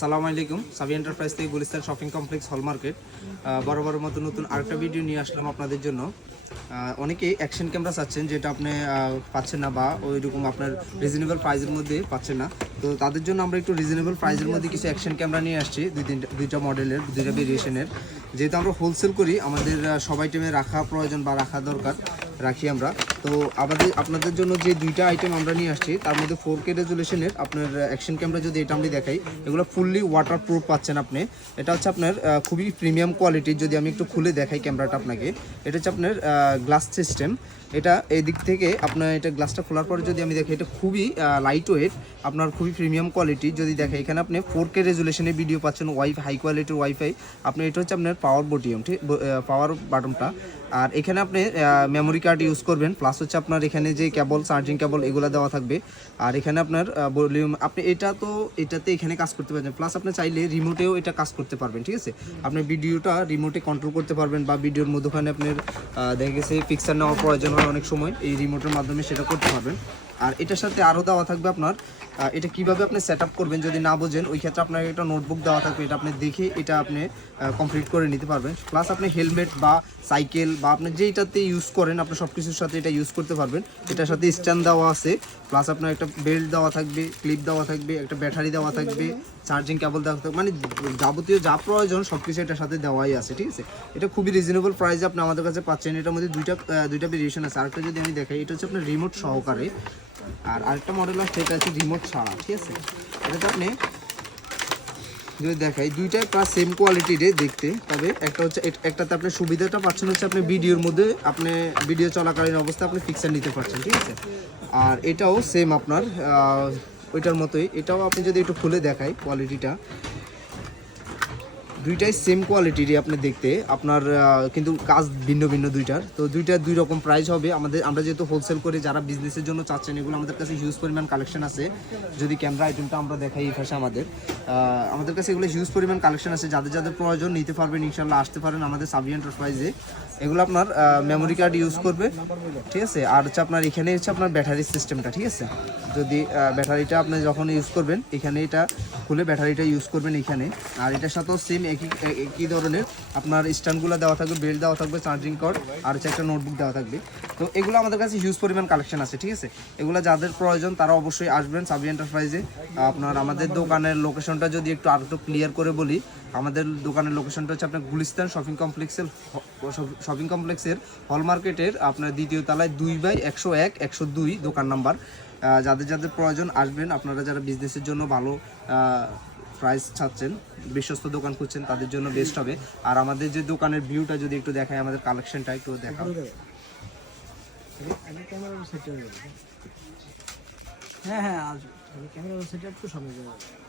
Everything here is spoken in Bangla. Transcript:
সালাম আলাইকুম। সাবি এন্টারপ্রাইজ থেকে গুলিস্তান শপিং কমপ্লেক্স হল মার্কেট বড় বড় মতো নতুন আরেকটা ভিডিও নিয়ে আসলাম আপনাদের জন্য। অনেকেই অ্যাকশন ক্যামেরা চাচ্ছেন যেটা আপনি পাচ্ছেন না বা ওই রকম আপনার রিজনেবল প্রাইসের মধ্যে পাচ্ছেন না। তো তাদের জন্য আমরা একটু রিজনেবল প্রাইসের মধ্যে কিছু অ্যাকশন ক্যামেরা নিয়ে আসছি, দুই তিনটা দুইটা মডেলের দুইটা ভেরিয়েশনের যেহেতু আমরা হোলসেল করি, আমাদের সবাই টাইমে রাখা প্রয়োজন বা রাখা দরকার। রাখি আমরা। তো আমাদের, আপনাদের জন্য যে দুইটা আইটেম আমরা নিয়ে আসছি, তার মধ্যে ফোর কে রেজুলেশনের আপনার অ্যাকশন ক্যামেরা যদি এটা আমি দেখাই, এগুলো ফুললি ওয়াটার প্রুফ পাচ্ছেন আপনি। এটা হচ্ছে আপনার খুবই প্রিমিয়াম কোয়ালিটির যদি আমি একটু খুলে দেখাই ক্যামেরাটা আপনাকে। এটা হচ্ছে আপনার গ্লাস সিস্টেম এটা এই দিক থেকে আপনার, এটা গ্লাসটা খোলার পরে যদি আমি দেখি, এটা খুবই লাইট ওয়েট আপনার খুবই প্রিমিয়াম কোয়ালিটি যদি দেখেন এখানে আপনি ফোর কে রেজুলেশনের ভিডিও পাচ্ছেন ওয়াইফ হাই কোয়ালিটির ওয়াইফাই আপনি, এটা হচ্ছে আপনার পাওয়ার বটিএম ঠিক পাওয়ার বাটনটা আর এখানে আপনি মেমোরি কার্ড ইউজ করবেন প্লাস হচ্ছে আপনার এখানে যে কেবল চার্জিং কেবল এগুলো দেওয়া থাকবে। আর এখানে আপনার ভলিউম আপনি এটা তো, এটাতে এখানে কাজ করতে পারবেন। প্লাস আপনি চাইলে রিমোটেও এটা কাজ করতে পারবেন, ঠিক আছে? আপনি ভিডিওটা রিমোটে কন্ট্রোল করতে পারবেন বা ভিডিওর মধ্যখানে আপনার দেখে গেছে পিকচার নেওয়ার প্রয়োজন হয় অনেক সময়, এই রিমোটের মাধ্যমে সেটা করতে পারবেন। আর এটার সাথে আরও দেওয়া থাকবে আপনার এটা কীভাবে আপনি সেট করবেন যদি না বোঝেন, ওই ক্ষেত্রে আপনার একটা নোটবুক দেওয়া থাকবে, এটা আপনি দেখে এটা আপনি কমপ্লিট করে নিতে পারবেন। প্লাস আপনি হেলমেট বা সাইকেল বা আপনি যেইটাতে ইউজ করেন, আপনি সব কিছুর সাথে এটা ইউজ করতে পারবেন। এটার সাথে স্ট্যান্ড দেওয়া আছে। প্লাস আপনার একটা বেল্ট দেওয়া থাকবে ক্লিপ দেওয়া থাকবে, একটা ব্যাটারি দেওয়া থাকবে চার্জিং কেবল দেওয়া থাকবে মানে যাবতীয় যা প্রয়োজন সব কিছু এটার সাথে দেওয়াই আছে, ঠিক আছে? এটা খুবই রিজনেবল প্রাইসে আপনি আমাদের কাছে পাচ্ছেন। এটার মধ্যে দুইটা দুইটা ভেরিয়েশন আছে। আরেকটা যদি আমি দেখাই, এটা হচ্ছে আপনার রিমোট সহকারে। আর আরেকটা মডেল আছে এটা হচ্ছে রিমোট ছাড়া, ঠিক আছে? এটাতে আপনি যদি দেখাই দুইটাই প্রায় সেম কোয়ালিটির দেখতে, তবে একটা হচ্ছে একটাতে আপনি সুবিধাটা পাচ্ছেন হচ্ছে আপনি ভিডিওর মধ্যে, আপনি ভিডিও চলাকালীন অবস্থায় আপনি পিকচার নিতে পারছেন, ঠিক আছে? আর এটাও সেম আপনার ওইটার মতোই। এটাও আপনি যদি একটু খুলে দেখাই কোয়ালিটিটা দুইটাই সেম কোয়ালিটিরই আপনি দেখতে। আপনার কিন্তু কাজ ভিন্ন ভিন্ন দুইটার। তো দুইটার দুই রকম প্রাইস হবে। আমাদের, আমরা যেহেতু হোলসেল করে যারা বিজনেসের জন্য চাচ্ছেন, এগুলো আমাদের কাছে হিউজ পরিমাণ কালেকশন আছে। যদি ক্যামেরা আইটেমটা আমরা দেখাই এই আমাদের। আমাদের কাছে এগুলো হিউজ পরিমাণ কালেকশন আছে। যাদের যাদের প্রয়োজন, নিতে পারবেন ইনশাল্লাহ আসতে পারেন আমাদের সাবি এন্টারপ্রাইজে এগুলো আপনার মেমোরি কার্ড ইউজ করবে। ঠিক আছে? আর হচ্ছে আপনার, এখানে হচ্ছে আপনার ব্যাটারি সিস্টেমটা ঠিক আছে? যদি ব্যাটারিটা আপনি যখন ইউজ করবেন, এখানে এটা খুলে ব্যাটারিটা ইউজ করবেন এখানে। আর এটার সাথেও সেম একই ধরনের? আপনার স্ট্যান্ডগুলো দেওয়া থাকবে, বেল্ট দেওয়া থাকবে, চার্জিং কর্ড আর হচ্ছে একটা নোটবুক দেওয়া থাকবে। তো এগুলো আমাদের কাছে হিউজ পরিমাণ কালেকশন আছে, ঠিক আছে? এগুলো যাদের প্রয়োজন, তারা অবশ্যই আসবেন সাবি এন্টারপ্রাইজে আপনার আমাদের দোকানের লোকেশনটা যদি একটু আর একটু ক্লিয়ার করে বলি, আমাদের দোকানের লোকেশনটা হচ্ছে আপনার গুলিস্তান শপিং কমপ্লেক্সের শপিং কমপ্লেক্সের হল মার্কেটের আপনার দ্বিতীয় তলায় দুই বাই একশো এক, একশো দুই দোকান নাম্বার। যাদের যাদের প্রয়োজন আসবেন, আপনারা যারা বিজনেসের জন্য ভালো প্রাইস চাচ্ছেন বিশ্বস্ত দোকান খুঁজছেন, তাদের জন্য বেস্ট হবে। আর আমাদের যে দোকানের ভিউটা যদি একটু দেখায় আমাদের কালেকশনটা একটু দেখা হ্যাঁ হ্যাঁ ক্যামেরা সেটা একটু সময় যাবে।